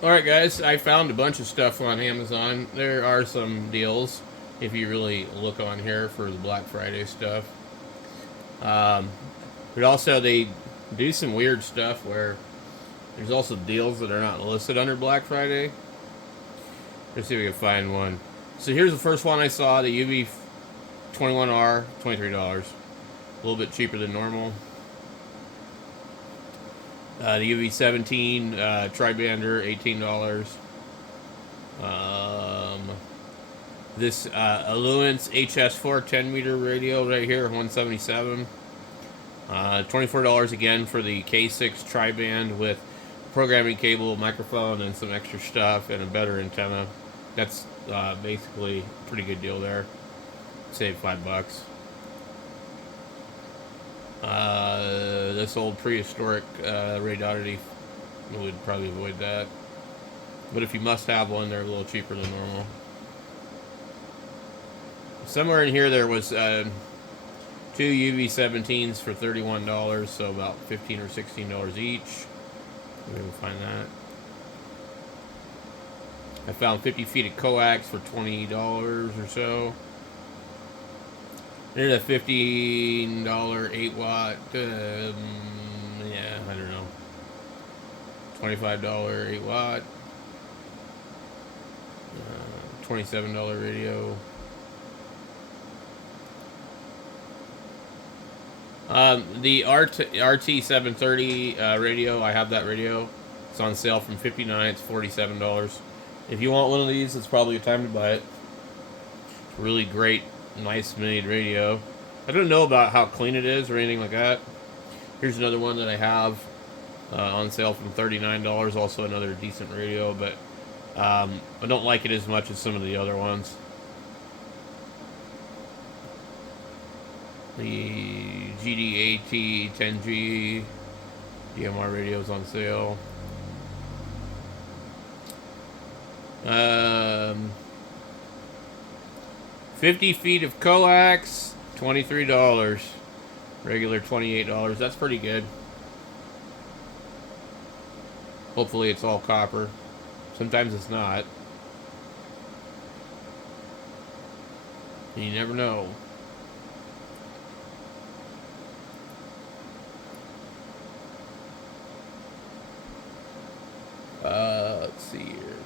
Alright guys, I found a bunch of stuff on Amazon. There are some deals if you really look on here for the Black Friday stuff. Um, but also they do some weird stuff where there's also deals that are not listed under Black Friday. Let's see if we can find one. So here's the first one I saw, the UV21R, $23. A little bit cheaper than normal. The UV17 Tribander, $18. This Alluance HS4 10-meter radio right here, $177. $24 again for the K6 Tri-Band with programming cable, microphone, and some extra stuff, and a better antenna. That's basically a pretty good deal there. Save $5. This old prehistoric Radioddity would probably avoid that. But if you must have one, they're a little cheaper than normal. Somewhere in here there was two UV17s for $31, so about $15 or $16 each. We will find that. I found 50 feet of coax for $20 or so. There's a $15 8-watt, yeah, I don't know, $25 8-watt, $27 radio. The RT730 radio, I have that radio. It's on sale from $59. It's $47. If you want one of these, it's probably a time to buy it. It's really great, nice made radio. I don't know about how clean it is or anything like that. Here's another one that I have on sale from $39. Also another decent radio, but I don't like it as much as some of the other ones. The GD-AT 10G DMR radios on sale. 50 feet of coax, $23. Regular $28. That's pretty good. Hopefully it's all copper. Sometimes it's not. You never know. Let's see here.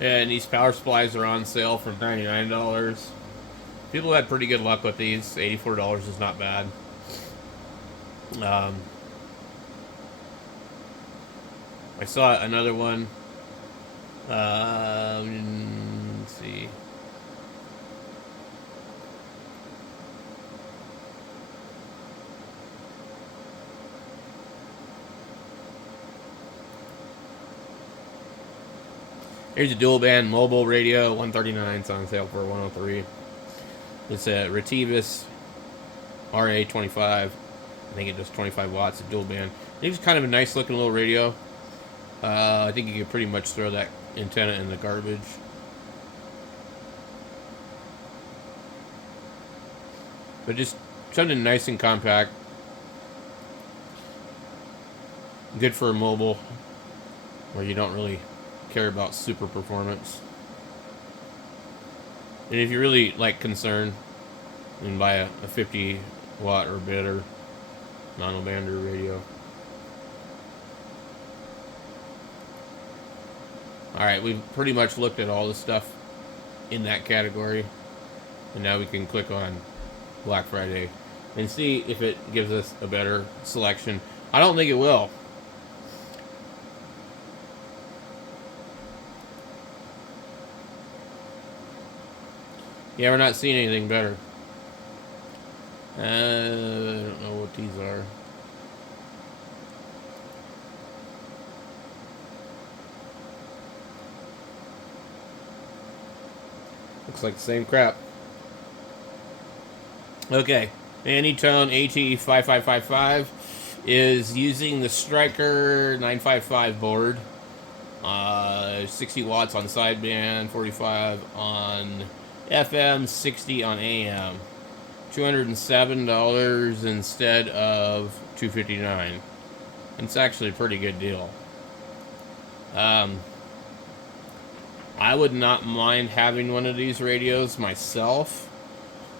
And these power supplies are on sale for $99. People had pretty good luck with these. $84 is not bad. I saw another one. Let's see. Here's a dual band mobile radio, $139. It's on sale for $103. It's a Retivus RA25. I think it does 25 watts, a dual band. It's kind of a nice looking little radio. I think you could pretty much throw that antenna in the garbage. But just something nice and compact. Good for a mobile where you don't really care about super performance. And if you really like concern, then buy a 50 watt or better monobander radio. Alright, we've pretty much looked at all the stuff in that category. And now we can click on Black Friday and see if it gives us a better selection. I don't think it will. Yeah, we're not seeing anything better. I don't know what these are. Looks like the same crap. Okay, Anytone AT5555 is using the Striker 955 board. 60 watts on sideband, 45 on FM, 60 on AM. $207 instead of $259. It's actually a pretty good deal. I would not mind having one of these radios myself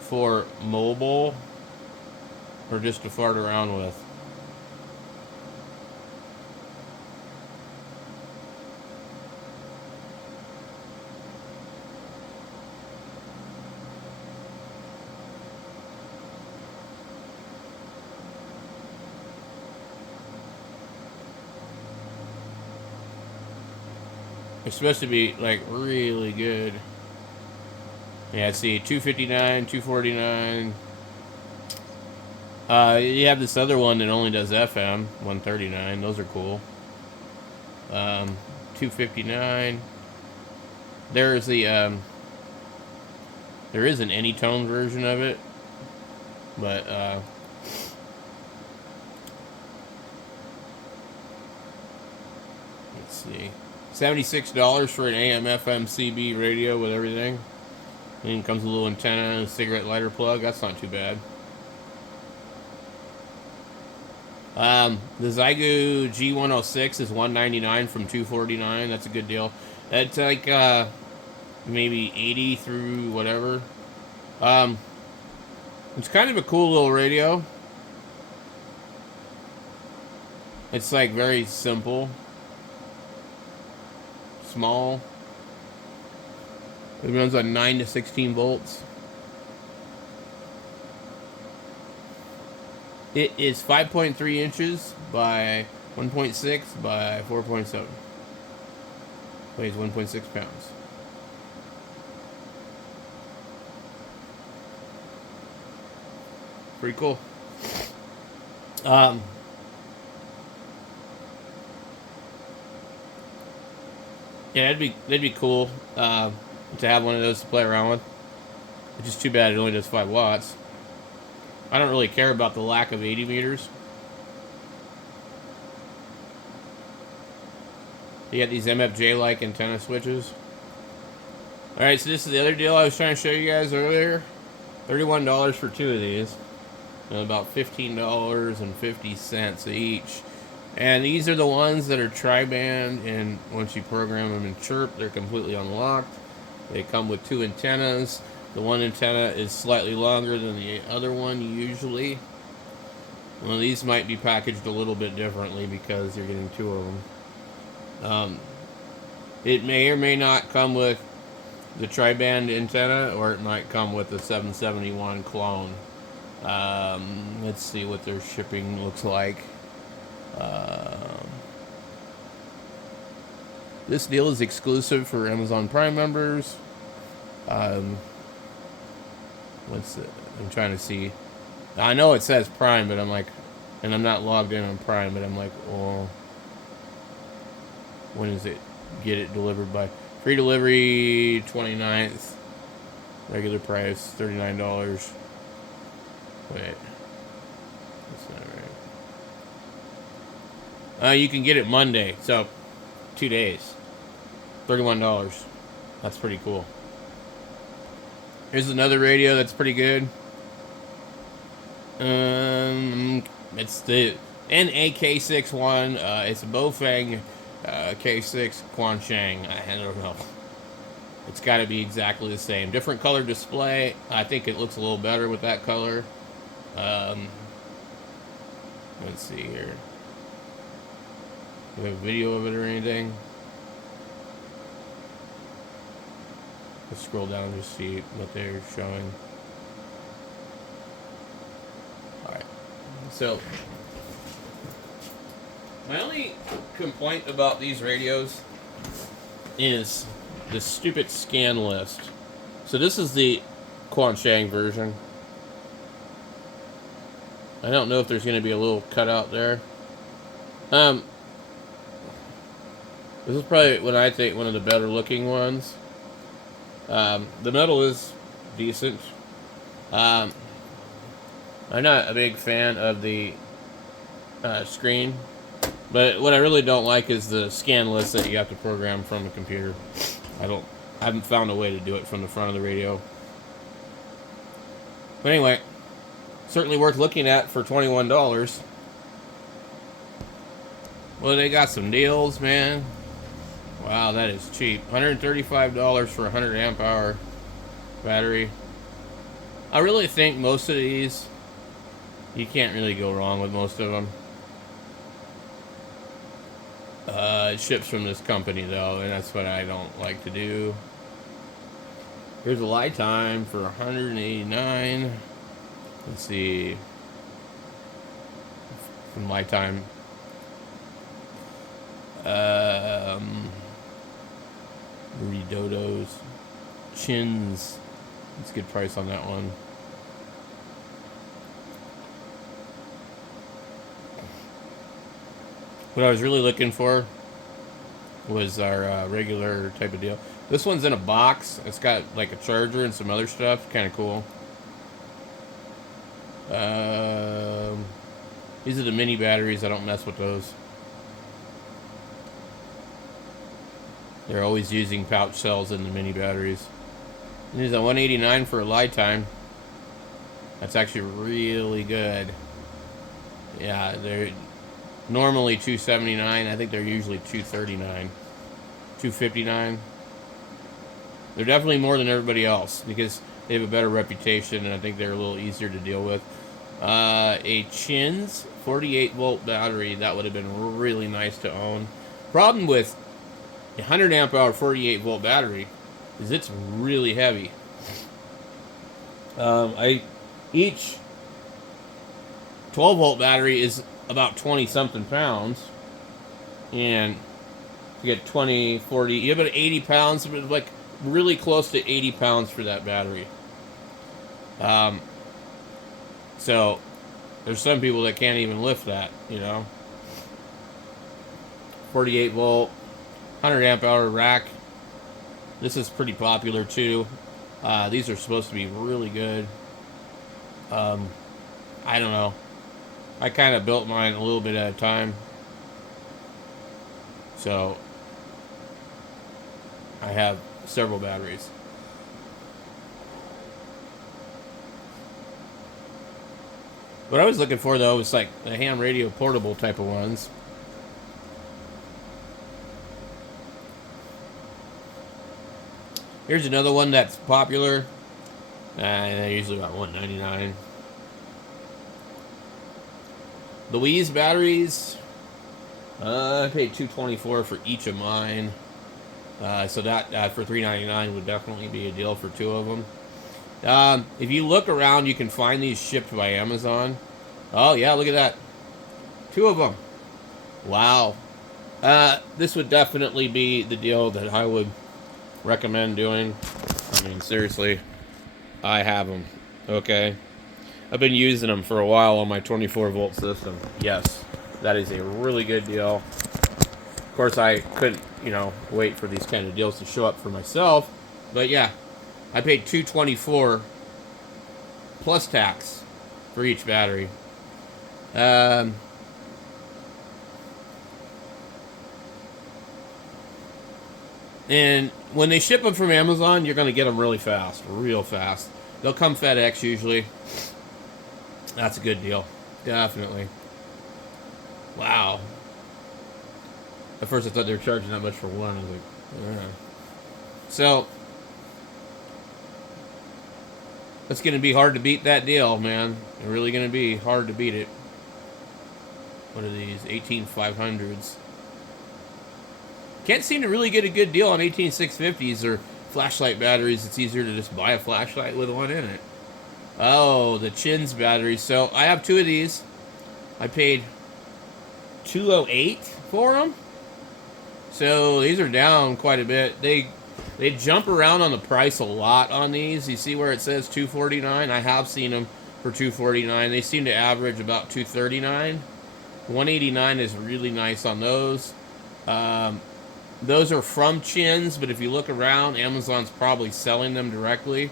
for mobile or just to fart around with. It's supposed to be like really good. Yeah, see, 259, 249. You have this other one that only does FM, 139. Those are cool. 259. There is the there is an Anytone version of it, but let's see. $76 for an AM/FM CB radio with everything. And it comes with a little antenna and a cigarette lighter plug. That's not too bad. The Zygo G106 is $199 from $249. That's a good deal. It's like maybe 80 through whatever. It's kind of a cool little radio. It's like very simple. Small. It runs on 9 to 16 volts. It is 5.3 inches by 1.6 by 4.7. Weighs 1.6 pounds. Pretty cool. Yeah, that'd be cool to have one of those to play around with. It's just too bad it only does 5 watts. I don't really care about the lack of 80 meters. You got these MFJ-like antenna switches. Alright, so this is the other deal I was trying to show you guys earlier. $31 for 2 of these. And about $15.50 each. And these are the ones that are tri-band, and once you program them in Chirp, they're completely unlocked. They come with 2 antennas. The one antenna is slightly longer than the other one usually. Well, these might be packaged a little bit differently because you're getting 2 of them. It may or may not come with the tri-band antenna, or it might come with the 771 clone. Let's see what their shipping looks like. This deal is exclusive for Amazon Prime members. What's it? I'm trying to see. I know it says Prime, but I'm like, and I'm not logged in on Prime, but I'm like, oh, when is it? Get it delivered by free delivery 29th. Regular price $39. Wait, that's not right. You can get it Monday, so 2 days. $31. That's pretty cool. Here's another radio that's pretty good. It's the NAK61. It's a Bofeng K6 Quansheng. I don't know. It's got to be exactly the same. Different color display. I think it looks a little better with that color. Let's see here. Do we have a video of it or anything? Let's scroll down to see what they're showing. Alright. So, my only complaint about these radios is the stupid scan list. So this is the Quansheng version. I don't know if there's going to be a little cutout there. This is probably what I think one of the better looking ones. The metal is decent. I'm not a big fan of the screen, but what I really don't like is the scan list that you have to program from a computer. I haven't found a way to do it from the front of the radio. But anyway, certainly worth looking at for $21. Well, they got some deals, man. Wow, that is cheap. $135 for a 100 amp hour battery. I really think most of these, you can't really go wrong with most of them. It ships from this company though, and that's what I don't like to do. Here's a lifetime for $189. Let's see. From lifetime. Dodos. Chins. Let's get price on that one. What I was really looking for was our regular type of deal. This one's in a box. It's got like a charger and some other stuff. Kind of cool. These are the mini batteries. I don't mess with those. They're always using pouch cells in the mini batteries. And these are $189 for a lifetime. That's actually really good. Yeah, they're normally $279. I think they're usually $239, $259. They're definitely more than everybody else because they have a better reputation, and I think they're a little easier to deal with. A Chins 48 volt battery, that would have been really nice to own. Problem with a 100 amp hour 48 volt battery is it's really heavy. Each 12 volt battery is about 20 something pounds, and you get 20, 40, you have about 80 pounds, but like really close to 80 pounds for that battery. So there's some people that can't even lift that, you know. 48 volt 100 amp hour rack. This is pretty popular too. These are supposed to be really good. I don't know. I kind of built mine a little bit at a time. So I have several batteries. What I was looking for though was like the ham radio portable type of ones. Here's another one that's popular. They're usually about $199. The Weize batteries. I paid $224 for each of mine. So that for $399 would definitely be a deal for two of them. If you look around, you can find these shipped by Amazon. Oh yeah, look at that. Two of them. Wow. This would definitely be the deal that I would recommend doing. I mean, seriously, I have them. Okay, I've been using them for a while on my 24 volt system. Yes, that is a really good deal. Of course, I couldn't, wait for these kind of deals to show up for myself. But yeah, I paid $224 plus tax for each battery. And when they ship them from Amazon, you're going to get them really fast, real fast. They'll come FedEx usually. That's a good deal. Definitely. Wow. At first I thought they were charging that much for one. I was like, yeah. So, it's going to be hard to beat that deal, man. It's really going to be hard to beat it. What are these? 18500s. Can't seem to really get a good deal on 18650s or flashlight batteries. It's easier to just buy a flashlight with one in it. Oh, the Chins batteries. So I have two of these. I paid $208 for them. So these are down quite a bit. They jump around on the price a lot on these. You see where it says $249? I have seen them for $249. They seem to average about $239. $189 is really nice on those. Those are from Chins, but if you look around, Amazon's probably selling them directly.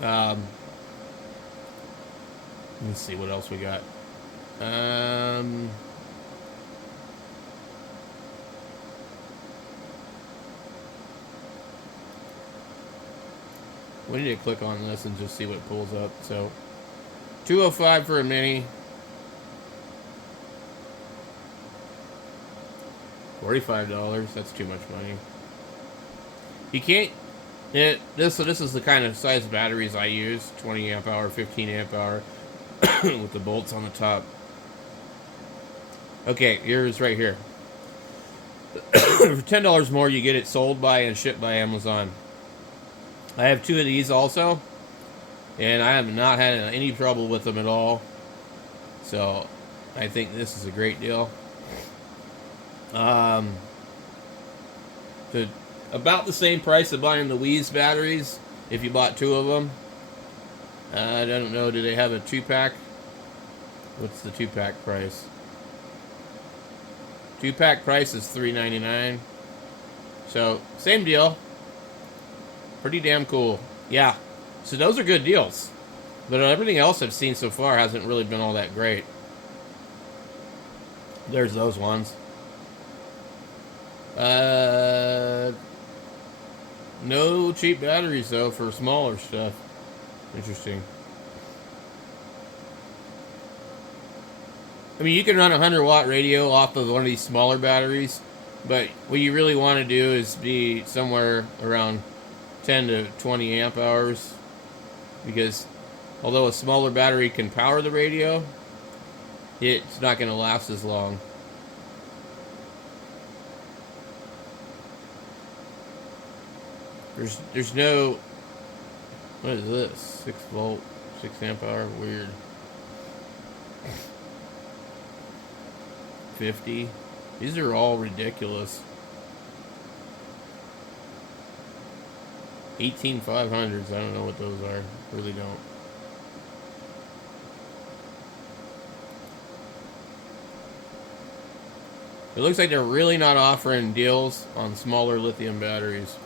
Let me see what else we got. We need to click on this and just see what pulls up. So, $205 for a mini. $45. That's too much money. You can't. This is the kind of size batteries I use. 20 amp hour, 15 amp hour, with the bolts on the top. Okay, here's right here. For $10 more, you get it sold by and shipped by Amazon. I have 2 of these also, and I have not had any trouble with them at all. So, I think this is a great deal. About the same price of buying the Weize batteries if you bought 2 of them. I don't know. Do they have a 2-pack? What's the 2-pack price? 2-pack price is $3.99. So, same deal. Pretty damn cool. Yeah. So those are good deals. But everything else I've seen so far hasn't really been all that great. There's those ones. No cheap batteries though for smaller stuff. Interesting. I mean, you can run a 100-watt radio off of one of these smaller batteries, but what you really want to do is be somewhere around 10 to 20 amp hours, because although a smaller battery can power the radio, it's not going to last as long. There's no, what is this? 6 volt, 6 amp hour, weird. 50. These are all ridiculous. 18500s. I don't know what those are. Really don't. It looks like they're really not offering deals on smaller lithium batteries.